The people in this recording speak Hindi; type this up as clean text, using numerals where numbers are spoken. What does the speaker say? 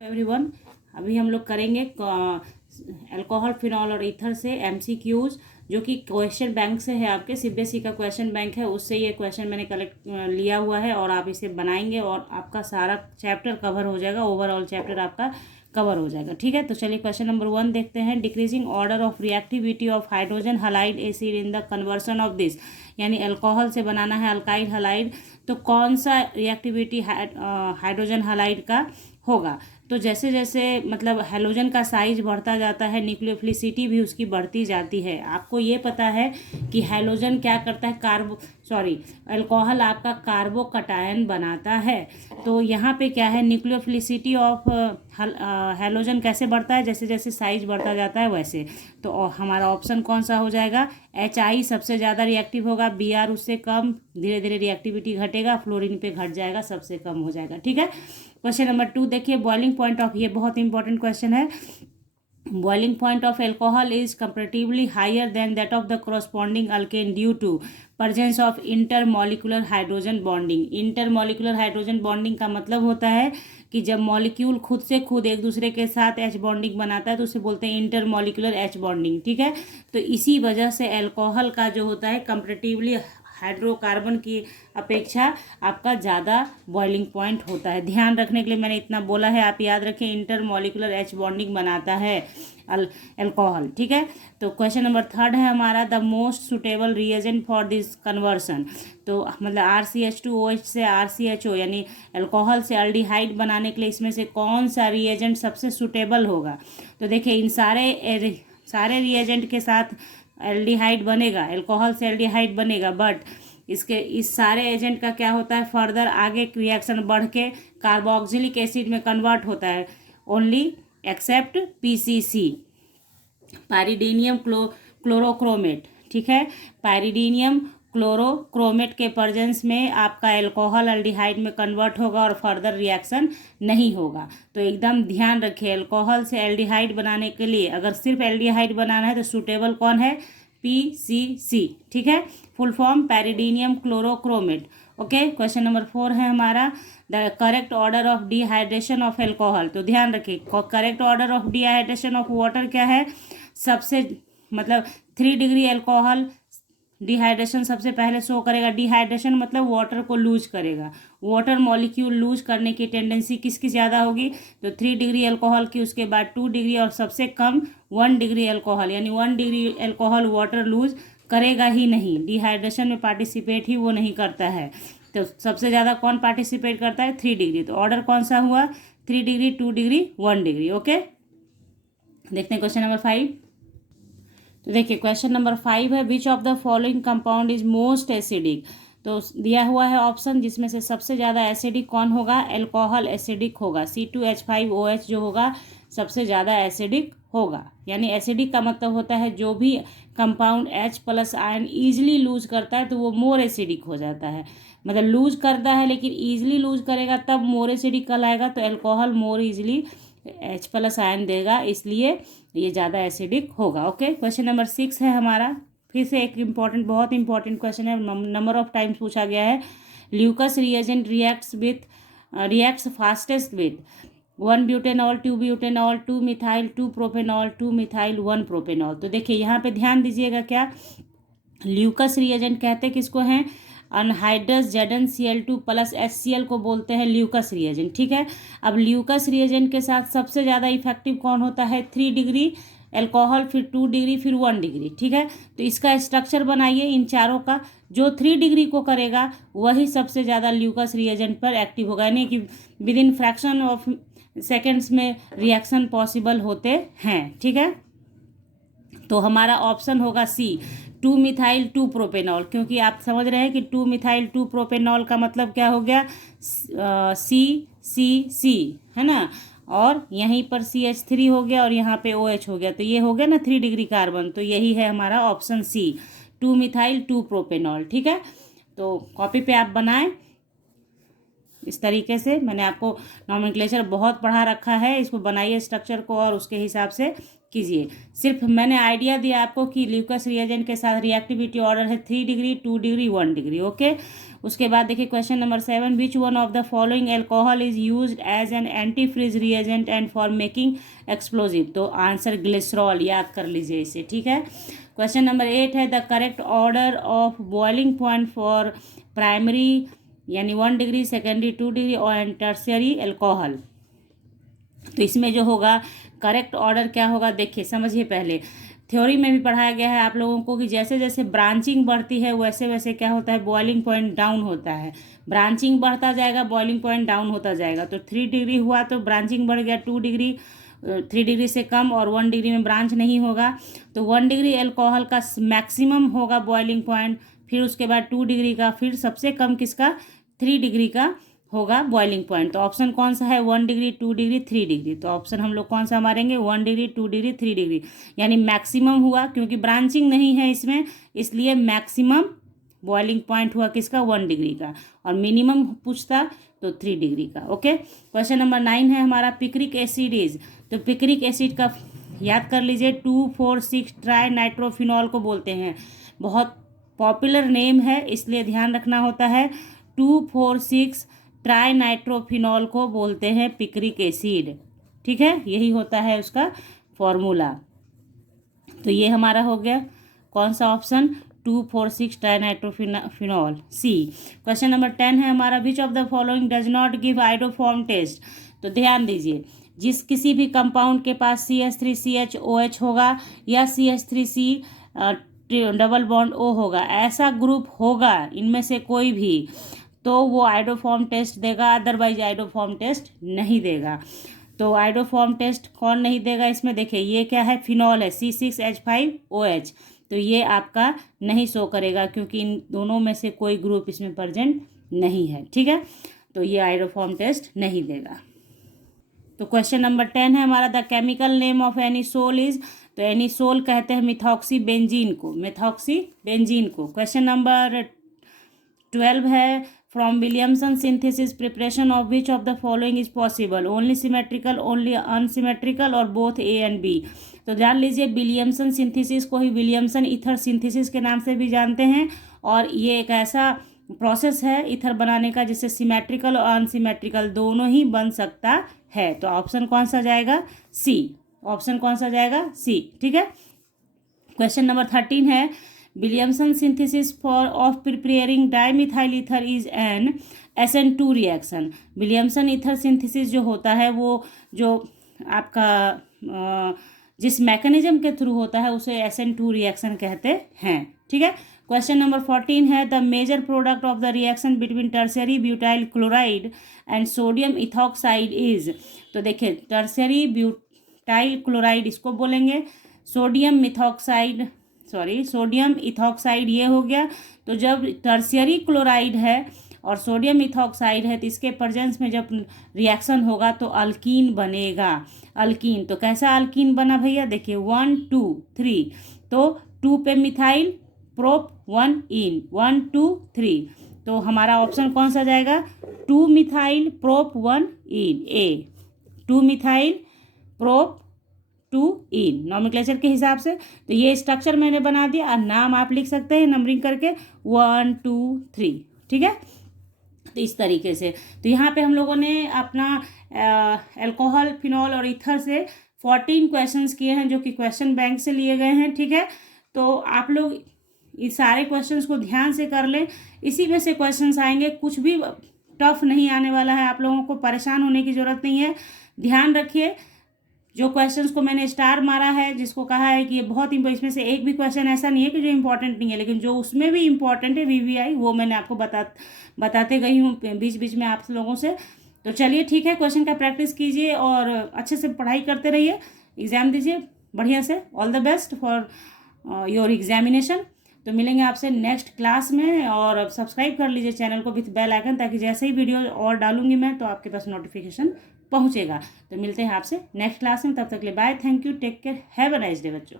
एवरीवन, अभी हम लोग करेंगे अल्कोहल, फिनॉल और ईथर से एमसीक्यूज, जो कि क्वेश्चन बैंक से है। आपके सीबीएसई का क्वेश्चन बैंक है, उससे ये क्वेश्चन मैंने कलेक्ट लिया हुआ है और आप इसे बनाएंगे और आपका सारा चैप्टर कवर हो जाएगा। ओवरऑल चैप्टर आपका कवर हो जाएगा। ठीक है, तो चलिए क्वेश्चन नंबर 1 देखते हैं। Decreasing order of reactivity of hydrogen halide acid in the conversion of this, यानी अल्कोहल से बनाना है अल्काइल हलाइड, तो कौन सा रिएक्टिविटी हाइड्रोजन हलाइड का होगा। तो जैसे जैसे मतलब हैलोजन का साइज बढ़ता जाता है, न्यूक्लियोफिलिसिटी भी उसकी बढ़ती जाती है। आपको ये पता है कि हैलोजन क्या करता है, अल्कोहल आपका कार्बोकटायन बनाता है। तो यहाँ पे क्या है, न्यूक्लियोफिलिसिटी ऑफ हैलोजन कैसे बढ़ता है, जैसे जैसे साइज बढ़ता जाता है वैसे। तो हमारा ऑप्शन कौन सा हो जाएगा, HI सबसे ज़्यादा रिएक्टिव होगा, Br उससे कम, धीरे धीरे रिएक्टिविटी घटेगा, फ्लोरीन पे घट जाएगा, सबसे कम हो जाएगा। ठीक है, क्वेश्चन नंबर 2 देखिए। बॉइलिंग पॉइंट ऑफ, ये बहुत इंपॉर्टेंट क्वेश्चन है। Boiling point of alcohol is comparatively higher than that of the corresponding alkane due to presence of intermolecular hydrogen bonding. Intermolecular hydrogen bonding का मतलब होता है कि जब मॉलिक्यूल खुद से खुद एक दूसरे के साथ H बॉन्डिंग बनाता है तो उसे बोलते हैं इंटरमॉलिकुलर H बॉन्डिंग। ठीक है, तो इसी वजह से एल्कोहल का जो होता है कंपेरेटिवली हाइड्रोकार्बन की अपेक्षा आपका ज़्यादा बॉइलिंग पॉइंट होता है। ध्यान रखने के लिए मैंने इतना बोला है, आप याद रखें, इंटरमॉलिकुलर H बॉन्डिंग बनाता है एल्कोहल। ठीक है, तो क्वेश्चन नंबर 3 है हमारा, the most suitable reagent for this conversion. तो मतलब RCH2OH से RCHO यानी एल्कोहल से अल्डिहाइड बनाने के लिए इसमें से कौन सा रिएजेंट सबसे सुटेबल होगा। तो देखिए, इन सारे रिएजेंट के साथ एल्डिहाइड बनेगा, एल्कोहल से एल्डिहाइड बनेगा, बट इस सारे एजेंट का क्या होता है, फर्दर आगे रिएक्शन बढ़ के कार्बोक्सिलिक एसिड में कन्वर्ट होता है, ओनली एक्सेप्ट PCC, पाइरिडीनियम क्लोरोक्रोमेट। ठीक है, पाइरिडीनियम क्लोरोक्रोमेट के प्रेजेंस में आपका एल्कोहल अल्डिहाइड में कन्वर्ट होगा और फर्दर रिएक्शन नहीं होगा। तो एकदम ध्यान रखिए, एल्कोहल से एल्डिहाइड बनाने के लिए अगर सिर्फ एल्डिहाइड बनाना है तो सूटेबल कौन है, PCC। ठीक है, full form pyridinium chlorochromate. Okay, question number 4 है हमारा, the correct order of dehydration of alcohol. तो ध्यान रखिए, correct order of dehydration of water क्या है, सबसे मतलब 3 डिग्री एल्कोहल डिहाइड्रेशन सबसे पहले शो करेगा। डिहाइड्रेशन मतलब वाटर को लूज करेगा, वाटर मॉलिक्यूल लूज करने की टेंडेंसी किसकी ज़्यादा होगी, तो 3 डिग्री एल्कोहल की, उसके बाद 2 डिग्री और सबसे कम 1 डिग्री एल्कोहल, यानी 1 डिग्री एल्कोहल वाटर लूज करेगा ही नहीं, डिहाइड्रेशन में पार्टिसिपेट ही वो नहीं करता है। तो सबसे ज़्यादा कौन पार्टिसिपेट करता है, 3 डिग्री। तो ऑर्डर कौन सा हुआ, 3 डिग्री, 2 डिग्री, 1 डिग्री। ओके, देखते हैं क्वेश्चन नंबर 5। तो देखिए, क्वेश्चन नंबर 5 है, विच of the following compound is most acidic. तो दिया हुआ है ऑप्शन, जिसमें से सबसे ज़्यादा एसिडिक कौन होगा, एल्कोहल एसिडिक होगा, C2H5OH जो होगा सबसे ज़्यादा एसिडिक होगा। यानी एसिडिक का मतलब होता है जो भी compound H+ ion easily lose करता है तो वो मोर एसिडिक हो जाता है। मतलब लूज करता है लेकिन ईजिली लूज करेगा तब मोर एसिडिक कहलाएगा। तो एल्कोहल मोर ईजिली H+ आयन देगा, इसलिए ये ज़्यादा एसिडिक होगा। ओके, क्वेश्चन नंबर 6 है हमारा, फिर से एक इम्पॉर्टेंट, बहुत इंपॉर्टेंट क्वेश्चन है, नंबर ऑफ टाइम्स पूछा गया है। Lucas reagent reacts fastest with 1 butanol, 2 butanol, 2 methyl, 2 propanol, 2 methyl, 1 propanol. तो देखिए यहाँ पे ध्यान दीजिएगा, क्या ल्यूकस रिएजेंट कहते किसको हैं, अनहाइड्रस ZnCl2 + HCl को बोलते हैं ल्यूकस रिएजेंट। ठीक है, अब ल्यूकस रिएजेंट के साथ सबसे ज़्यादा इफेक्टिव कौन होता है, 3 डिग्री एल्कोहल, फिर 2 डिग्री, फिर 1 डिग्री। ठीक है, तो इसका स्ट्रक्चर बनाइए इन चारों का, जो 3 डिग्री को करेगा वही सबसे ज़्यादा ल्यूकस रिएजेंट पर एक्टिव होगा, यानी कि with in fraction of seconds में रिएक्शन पॉसिबल होते हैं। ठीक है, तो हमारा ऑप्शन होगा C, 2 मिथाइल 2 प्रोपेनॉल, क्योंकि आप समझ रहे हैं कि 2 मिथाइल 2 प्रोपेनॉल का मतलब क्या हो गया, CCC है ना, और यहीं पर CH3 हो गया और यहाँ पे OH हो गया, तो ये हो गया ना 3 डिग्री कार्बन। तो यही है हमारा ऑप्शन C, 2 मिथाइल 2 प्रोपेनॉल। ठीक है, तो कॉपी पे आप बनाएं इस तरीके से। मैंने आपको नॉमेनक्लेचर बहुत पढ़ा रखा है, इसको बनाइए स्ट्रक्चर को और उसके हिसाब से कीजिए। सिर्फ मैंने आइडिया दिया आपको कि ल्यूकस रिएजेंट के साथ रिएक्टिविटी ऑर्डर है 3 डिग्री, 2 डिग्री, 1 डिग्री। ओके, उसके बाद देखिए question number 7, which one of the following alcohol is used as an antifreeze reagent and for making explosive. तो आंसर ग्लिसरॉल, याद कर लीजिए इसे, ठीक है। क्वेश्चन नंबर 8 है the correct order of boiling point for primary यानी 1 डिग्री, सेकेंडरी 2 डिग्री और टर्शियरी एल्कोहल। तो इसमें जो होगा करेक्ट ऑर्डर क्या होगा, देखिए समझिए। पहले थ्योरी में भी पढ़ाया गया है आप लोगों को कि जैसे जैसे ब्रांचिंग बढ़ती है वैसे वैसे क्या होता है, बॉइलिंग पॉइंट डाउन होता है। ब्रांचिंग बढ़ता जाएगा, बॉइलिंग पॉइंट डाउन होता जाएगा। तो 3 डिग्री हुआ तो ब्रांचिंग बढ़ गया 2 डिग्री, 3 डिग्री से कम, और 1 डिग्री में ब्रांच नहीं होगा। तो 1 डिग्री एल्कोहल का मैक्सिमम होगा बॉइलिंग पॉइंट, फिर उसके बाद 2 डिग्री का, फिर सबसे कम किसका, 3 डिग्री का होगा बॉइलिंग पॉइंट। तो ऑप्शन कौन सा है, 1 डिग्री, 2 डिग्री, 3 डिग्री। तो ऑप्शन हम लोग कौन सा मारेंगे, 1 डिग्री, 2 डिग्री, 3 डिग्री, यानी मैक्सिमम हुआ, क्योंकि ब्रांचिंग नहीं है इसमें, इसलिए मैक्सिमम बॉइलिंग पॉइंट हुआ किसका, 1 डिग्री का, और मिनिमम पूछता तो 3 डिग्री का। ओके, क्वेश्चन नंबर 9 है हमारा पिक्रिक एसिड इज। तो पिक्रिक एसिड का याद कर लीजिए 2,4,6 ट्राई नाइट्रोफिनॉल को बोलते हैं। बहुत पॉपुलर नेम है, इसलिए ध्यान रखना होता है। 2,4,6 ट्राई नाइट्रोफिनॉल को बोलते हैं पिक्रिक एसिड, ठीक है, यही होता है उसका फॉर्मूला। तो ये हमारा हो गया कौन सा option, 2,4,6 tri nitrophenol, C. Question number 10 है हमारा which of the following does not give iodoform test. तो ध्यान दीजिए, जिस किसी भी कंपाउंड के पास CH3CHOH होगा या CH3C डबल बॉन्ड O होगा, ऐसा ग्रुप होगा इनमें से कोई भी, तो वो आइडोफॉर्म टेस्ट देगा, अदरवाइज आइडोफॉर्म टेस्ट नहीं देगा। तो आइडोफॉर्म टेस्ट कौन नहीं देगा इसमें, देखिए ये क्या है, फिनॉल है C6H5OH, तो ये आपका नहीं शो करेगा क्योंकि इन दोनों में से कोई ग्रुप इसमें प्रेजेंट नहीं है, ठीक है, तो ये आइडोफॉर्म टेस्ट नहीं देगा। तो क्वेश्चन नंबर 10 है हमारा the chemical name of anisole is. तो एनिसोल कहते हैं मिथॉक्सी बेंजीन को, मिथॉक्सी बेंजीन को। क्वेश्चन नंबर 12 है from Williamson synthesis preparation of which of the following is possible, only symmetrical, only unsymmetrical और बोथ A एंड B। तो जान लीजिए विलियमसन सिंथेसिस को ही विलियमसन ईथर सिंथेसिस के नाम से भी जानते हैं, और ये एक ऐसा प्रोसेस है ईथर बनाने का जिससे सिमेट्रिकल और अनसिमेट्रिकल दोनों ही बन सकता है। तो ऑप्शन कौन सा जाएगा, सी। ऑप्शन कौन सा जाएगा, सी, ठीक है। क्वेश्चन नंबर 13 है Williamson synthesis for of preparing dimethyl ether is an SN2 reaction. Williamson ether synthesis जो होता है वो जो आपका जिस मैकेनिज्म के थ्रू होता है उसे SN2 रिएक्शन कहते हैं, ठीक है। क्वेश्चन नंबर 14 है the major product of the reaction between tertiary butyl chloride and sodium ethoxide is. तो देखिए टर्शियरी ब्यूटाइल क्लोराइड इसको बोलेंगे, सोडियम इथॉक्साइड ये हो गया। तो जब टर्शियरी क्लोराइड है और सोडियम इथॉक्साइड है तो इसके प्रेजेंस में जब रिएक्शन होगा तो अल्कीन बनेगा, अल्कीन। तो कैसा अल्कीन बना भैया, देखिए 1 2 3, तो 2 पे मिथाइल प्रोप 1 इन, 1 2 3, तो हमारा ऑप्शन कौन सा जाएगा, 2 मिथाइल प्रोप 1 इन, ए 2 मिथाइल प्रोप 2 इन नॉमेनक्लेचर के हिसाब से। तो ये स्ट्रक्चर मैंने बना दिया, और नाम आप लिख सकते हैं नंबरिंग करके 1 2 3, ठीक है। तो इस तरीके से तो यहाँ पे हम लोगों ने अपना अल्कोहल, फिनॉल और ईथर से 14 क्वेश्चंस किए हैं जो कि क्वेश्चन बैंक से लिए गए हैं, ठीक है। तो आप लोग इस सारे क्वेश्चंस को ध्यान से कर लें, इसी में से क्वेश्चंस आएंगे, कुछ भी टफ नहीं आने वाला है, आप लोगों को परेशान होने की ज़रूरत नहीं है। ध्यान रखिए जो क्वेश्चंस को मैंने स्टार मारा है, जिसको कहा है कि ये बहुत इसमें से एक भी क्वेश्चन ऐसा नहीं है कि जो इम्पोर्टेंट नहीं है, लेकिन जो उसमें भी इम्पोर्टेंट है VVI वो मैंने आपको बताते गई हूँ बीच बीच में आप लोगों से। तो चलिए ठीक है, क्वेश्चन का प्रैक्टिस कीजिए और अच्छे से पढ़ाई करते रहिए, एग्ज़ाम दीजिए बढ़िया से। All the best for your examination. तो मिलेंगे आपसे नेक्स्ट क्लास में, और सब्सक्राइब कर लीजिए चैनल को विथ बेल आइकन, ताकि जैसे ही वीडियो और डालूंगी मैं तो आपके पास नोटिफिकेशन पहुंचेगा। तो मिलते हैं आपसे नेक्स्ट क्लास में, तब तक के लिए bye, thank you, take care, have a nice day बच्चों।